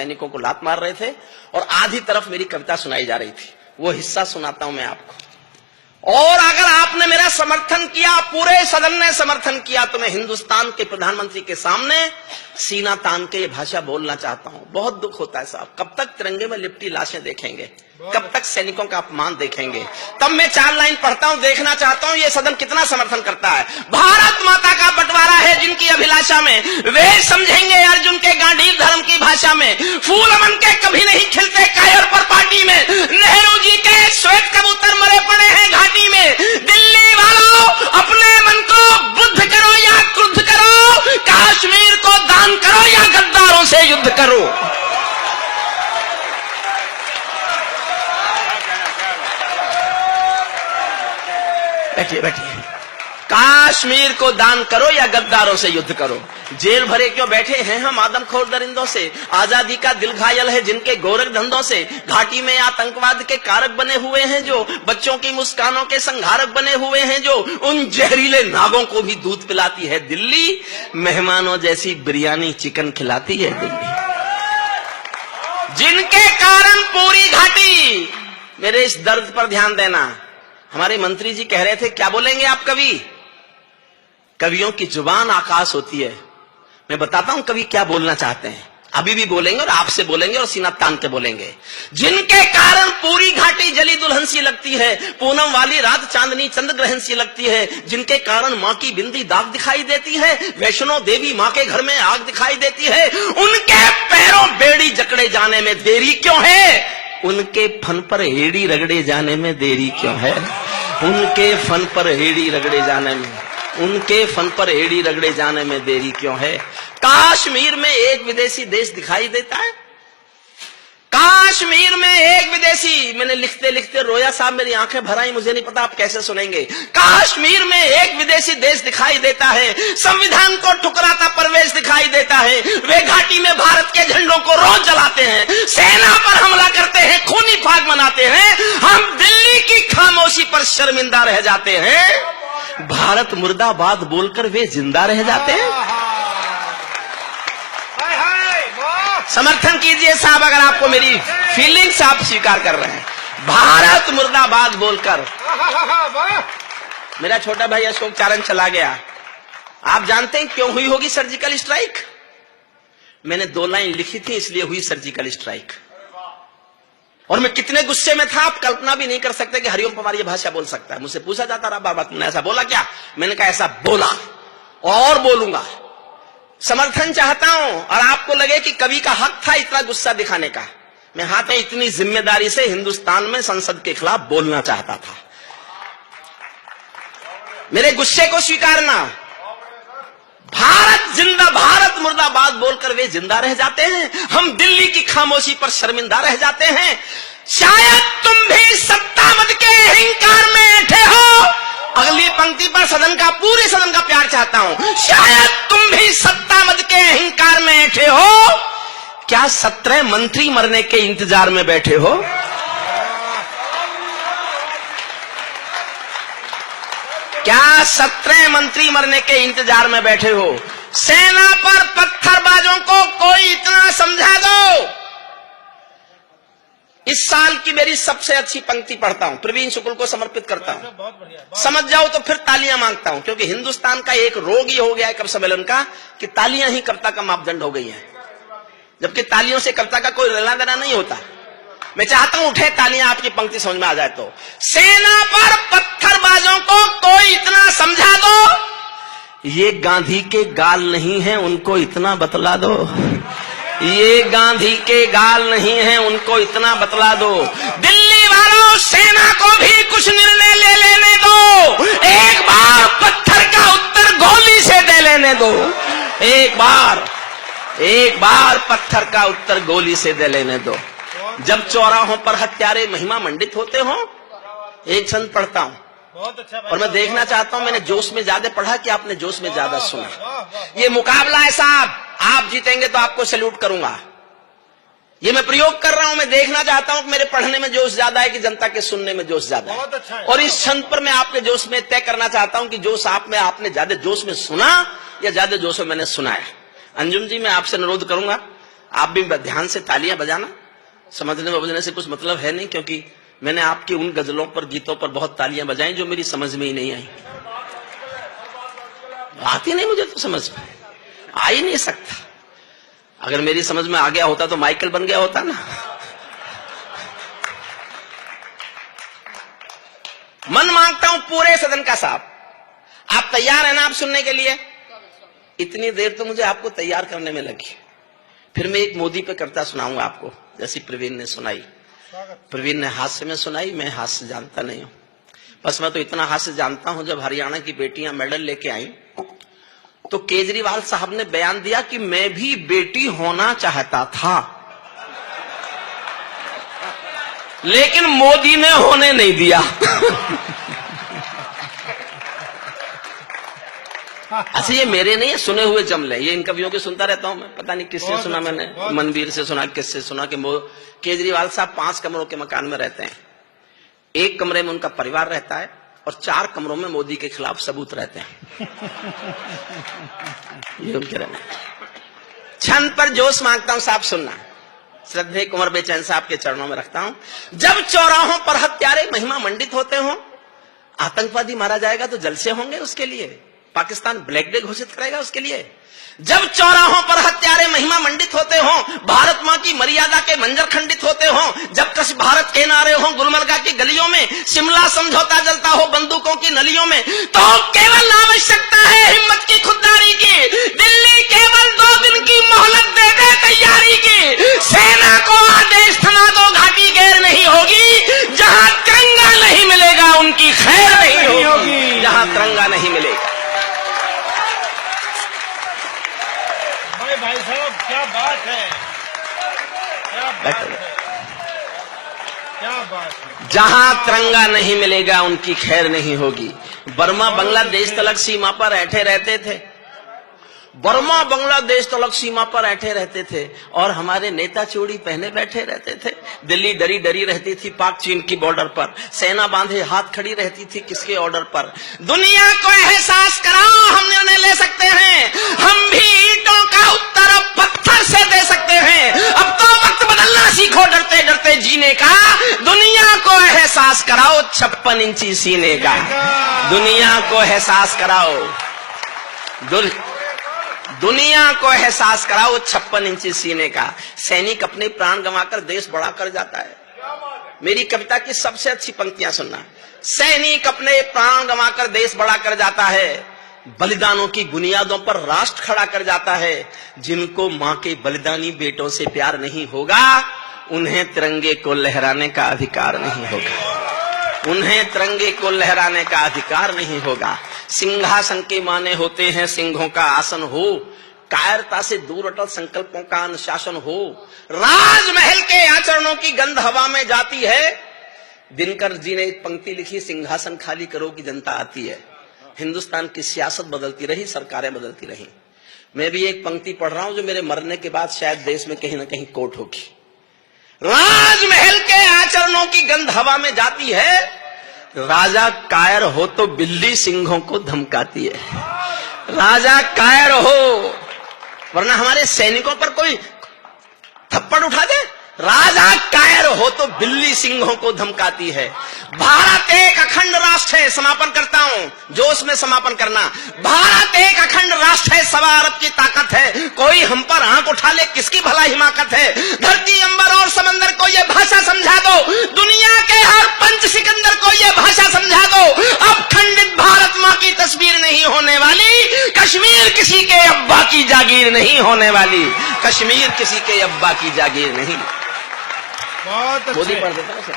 सैनिकों को लात मार रहे थे और आधी तरफ मेरी कविता सुनाई जा रही थी। वो हिस्सा सुनाता हूं मैं आपको। और अगर आपने मेरा समर्थन किया, पूरे सदन ने समर्थन किया, तो मैं हिंदुस्तान के प्रधानमंत्री के सामने सीना तान के ये भाषा बोलना चाहता हूं। बहुत दुख होता है साहब, कब तक तिरंगे में लिपटी लाशें देखेंगे, कब तक सैनिकों का अपमान देखेंगे। तब मैं 4 लाइन पढ़ता हूं, देखना चाहता हूं ये सदन कितना समर्थन करता है। भारत माता का बंटवारा है जिनकी अभिलाषा में, वे समझेंगे अर्जुन के गांडीव धर्म की भाषा में। फूल अमन के कभी नहीं खिलते कायर पर पार्टी में, नेहरू जी के श्वेत कबूतर मरे पड़े हैं घाटी में। दिल्ली वालों, अपने मन को बुद्ध करो या क्रुद्ध करो, कश्मीर को दान करो या गद्दारों से युद्ध करो। बैठिए बैठिए। कश्मीर को दान करो या गद्दारों से युद्ध करो। जेल भरे क्यों बैठे हैं हम आदमखोर दरिंदों से, आजादी का दिल घायल है जिनके गोरख धंधों से। घाटी में आतंकवाद के कारक बने हुए हैं जो, बच्चों की मुस्कानों के संहारक बने हुए हैं जो, उन जहरीले नागों को भी दूध पिलाती है दिल्ली, मेहमानों जैसी बिरयानी चिकन खिलाती है दिल्ली। जिनके कारण पूरी घाटी, मेरे इस दर्द पर ध्यान देना। हमारे मंत्री जी कह रहे थे क्या बोलेंगे आप कवि, कवियों की जुबान आकाश होती है। मैं बताता हूं कवि क्या बोलना चाहते हैं, अभी भी बोलेंगे और आपसे बोलेंगे और सीना तान के बोलेंगे। जिनके कारण पूरी घाटी जली दुल्हन सी लगती है, पूनम वाली रात चांदनी चंद्र ग्रहण सी लगती है। जिनके कारण मां की बिंदी दाग दिखाई देती है, वैष्णो देवी मां के घर में आग दिखाई देती है। उनके पैरों बेड़ी जकड़े जाने में देरी क्यों है, उनके फन पर हेड़ी रगड़े जाने में देरी क्यों है। उनके फन पर हेड़ी रगड़े जाने में, उनके फन पर हेड़ी रगड़े जाने में देरी क्यों है। कश्मीर में एक विदेशी देश दिखाई देता है, कश्मीर में एक विदेशी। मैंने लिखते लिखते रोया साहब, मेरी आंखें भर आई, मुझे नहीं पता आप कैसे सुनेंगे। कश्मीर में एक विदेशी देश दिखाई देता है, संविधान को ठुकराता परवेश दिखाई देता है। वे घाटी में भारत के झंडों को रोज जलाते हैं, सेना पर हमला करते हैं, खूनी फाग मनाते हैं। हम दिल्ली की खामोशी पर शर्मिंदा रह जाते हैं, भारत मुर्दाबाद बोलकर वे जिंदा रह जाते हैं। समर्थन कीजिए साहब अगर आपको मेरी फीलिंग्स आप स्वीकार कर रहे हैं। भारत मुर्दाबाद बोलकर। मेरा छोटा भाई अशोक चारण चला गया, आप जानते हैं क्यों हुई होगी सर्जिकल स्ट्राइक? मैंने 2 लाइन लिखी थी इसलिए हुई सर्जिकल स्ट्राइक। और मैं कितने गुस्से में था आप कल्पना भी नहीं कर सकते कि हरिओम पवार ये भाषा बोल सकता है। मुझसे पूछा जाता रहा बाबा तुमने ऐसा बोला क्या, मैंने कहा ऐसा बोला और बोलूंगा। समर्थन चाहता हूं और आपको लगे कि कवि का हक था इतना गुस्सा दिखाने का, मैं हाथ में इतनी जिम्मेदारी से हिंदुस्तान में संसद के खिलाफ बोलना चाहता था। मेरे गुस्से को स्वीकारना। भारत जिंदा, भारत मुर्दाबाद बोलकर वे जिंदा रह जाते हैं, हम दिल्ली की खामोशी पर शर्मिंदा रह जाते हैं। शायद तुम भी सत्ता मद के अहंकार में ऐठे हो। अगली पंक्ति पर सदन का, पूरे सदन का प्यार चाहता हूं। शायद तुम भी सत्ता मद के अहंकार में ऐठे हो, क्या 17 मंत्री मरने के इंतजार में बैठे हो? क्या 17 मंत्री मरने के इंतजार में बैठे हो? सेना पर पत्थरबाजों को कोई इतना समझा दो। इस साल की मेरी सबसे अच्छी पंक्ति पढ़ता हूं, प्रवीण शुक्ल को समर्पित करता हूं। समझ जाओ तो फिर तालियां मांगता हूं, क्योंकि हिंदुस्तान का एक रोग ही हो गया है कवि सम्मेलन का कि तालियां ही कविता का मापदंड हो गई है, जबकि तालियों से कविता का कोई लेना देना नहीं होता। मैं चाहता हूं उठे तालियां, आपकी पंक्ति समझ में आ जाए तो। सेना पर पत्थरबाजों को कोई इतना समझा दो, ये गांधी के गाल नहीं है उनको इतना बतला दो। ये गांधी के गाल नहीं है उनको इतना बतला दो। दिल्ली वालों, सेना को भी कुछ निर्णय ले लेने दो। एक बार पत्थर का उत्तर गोली से दे लेने दो। एक बार पत्थर का उत्तर गोली से दे लेने दो। जब चौराहों पर हत्यारे महिमा मंडित होते हो, एक छंद पढ़ता हूं बहुत अच्छा। और मैं देखना चाहता हूं, मैंने जोश में ज्यादा पढ़ा कि आपने जोश में ज्यादा सुना। ये मुकाबला है साहब, आप जीतेंगे तो आपको सैल्यूट करूंगा। ये मैं प्रयोग कर रहा हूं, मैं देखना चाहता हूं कि मेरे पढ़ने में जोश ज्यादा है कि जनता के सुनने में जोश ज्यादा है। अच्छा है। और इस छंद पर मैं आपके जोश में तय करना चाहता हूं कि जोश आप में, आपने ज्यादा जोश में सुना या ज्यादा जोश में मैंने सुनाया। अंजुम जी, मैं आपसे अनुरोध करूंगा, आप भी ध्यान से तालियां बजाना, समझने बजने से कुछ मतलब है नहीं, क्योंकि मैंने आपकी उन गजलों पर, गीतों पर बहुत तालियां बजाई जो मेरी समझ में ही नहीं आई। आती नहीं मुझे, तो समझ में आ ही नहीं सकता। अगर मेरी समझ में आ गया होता तो माइकल बन गया होता ना। मन मांगता हूं पूरे सदन का साफ। आप तैयार हैं ना आप सुनने के लिए? इतनी देर तो मुझे आपको तैयार करने में लगी। फिर मैं एक मोदी पे कविता सुनाऊंगा आपको, जैसी प्रवीण ने सुनाई। प्रवीण ने हास्य में सुनाई, मैं हास्य जानता नहीं हूं। बस मैं तो इतना हास्य जानता हूं, जब हरियाणा की बेटियां मेडल लेके आई तो केजरीवाल साहब ने बयान दिया कि मैं भी बेटी होना चाहता था, लेकिन मोदी ने होने नहीं दिया। अच्छा, ये मेरे नहीं है, सुने हुए जमले, ये इन कवियों के सुनता रहता हूं मैं। पता नहीं किससे सुना मैंने, मनवीर से सुना, किससे सुना कि केजरीवाल साहब 5 कमरों के मकान में रहते हैं। एक कमरे में उनका परिवार रहता है और 4 कमरों में मोदी के खिलाफ सबूत रहते हैं। ये उनके रहना। छंद पर जोश मांगता हूं, साहब सुनना। श्रद्धेय कुंवर बेचैन साहब के चरणों में रखता हूं। जब चौराहों पर हत्यारे महिमा मंडित होते हों, आतंकवादी मारा जाएगा तो जलसे होंगे उसके लिए, पाकिस्तान ब्लैक डे घोषित करेगा उसके लिए। जब चौराहों पर हत्यारे महिमा मंडित होते हों, भारत मां की मर्यादा के मंजर खंडित होते हों, जब कश भारत के नारे हों गुलमर्गा की गलियों में, शिमला समझौता जलता हो बंदूकों की नलियों में, तो केवल आवश्यकता है हिम्मत की, खुददारी की। दिल्ली केवल 2 दिन की मोहलत दे दे तैयारी की। सेना को आदेश थमा दो, घाटी गैर नहीं होगी। जहां तिरंगा नहीं मिलेगा उनकी खैर नहीं होगी। जहां तिरंगा नहीं मिलेगा। भाई साहब क्या बात है, क्या बात है, क्या बात है। जहां तिरंगा नहीं मिलेगा उनकी खैर नहीं होगी। बर्मा बांग्लादेश तलक सीमा पर ऐठे रहते थे, बर्मा बांग्लादेश तलक सीमा पर ऐठे रहते थे, और हमारे नेता चूड़ी पहने बैठे रहते थे। दिल्ली डरी डरी रहती थी पाक चीन की बॉर्डर पर, सेना बांधे हाथ खड़ी रहती थी किसके ऑर्डर पर। दुनिया को एहसास कराओ, हम निर्णय ले सकते हैं, हम भी ईंटों का उत्तर अब पत्थर से दे सकते हैं। अब तो वक्त बदलना सीखो डरते डरते जीने का। दुनिया को एहसास कराओ 56 इंची सीने का। दुनिया को एहसास कराओ, दुनिया को एहसास कराओ 56 इंची सीने का। सैनिक अपने प्राण गंवाकर देश बड़ा कर जाता है। मेरी कविता की सबसे अच्छी पंक्तियां सुनना। सैनिक अपने प्राण गंवाकर देश बड़ा कर जाता है, बलिदानों की बुनियादों पर राष्ट्र खड़ा कर जाता है। जिनको मां के बलिदानी बेटों से प्यार नहीं होगा, उन्हें तिरंगे को लहराने का अधिकार नहीं होगा। उन्हें तिरंगे को लहराने का अधिकार नहीं होगा। सिंहासन के माने होते हैं सिंहों का आसन हो, कायरता से दूर अटल संकल्पों का अनुशासन हो। राजमहल के आचरणों की गंध हवा में जाती है। दिनकर जी ने एक पंक्ति लिखी, सिंहासन खाली करो की जनता आती है। हिंदुस्तान की सियासत बदलती रही, सरकारें बदलती रही। मैं भी एक पंक्ति पढ़ रहा हूं जो मेरे मरने के बाद शायद देश में कहीं ना कहीं कोट होगी। राजमहल के आचरणों की गंध हवा में जाती है, राजा कायर हो तो बिल्ली सिंहों को धमकाती है। राजा कायर हो, वरना हमारे सैनिकों पर कोई थप्पड़ उठा दे। राजा कायर हो तो बिल्ली सिंहों को धमकाती है। भारत एक अखंड राष्ट्र है, समापन करता हूं, जोश में समापन करना। भारत एक अखंड राष्ट्र है, 1.25 अरब की ताकत है। कोई हम पर आंख उठा ले किसकी भला हिमाकत है। धरती अंबर और समंदर को ये भाषा समझा दो, दुनिया के हर पंच सिकंदर को ये भाषा समझा दो। अब खंडित भारत मां की तस्वीर नहीं होने वाली, कश्मीर किसी के अब्बा की जागीर नहीं होने वाली। कश्मीर किसी के अब्बा की जागीर नहीं। बहुत मोदी पढ़ देता है।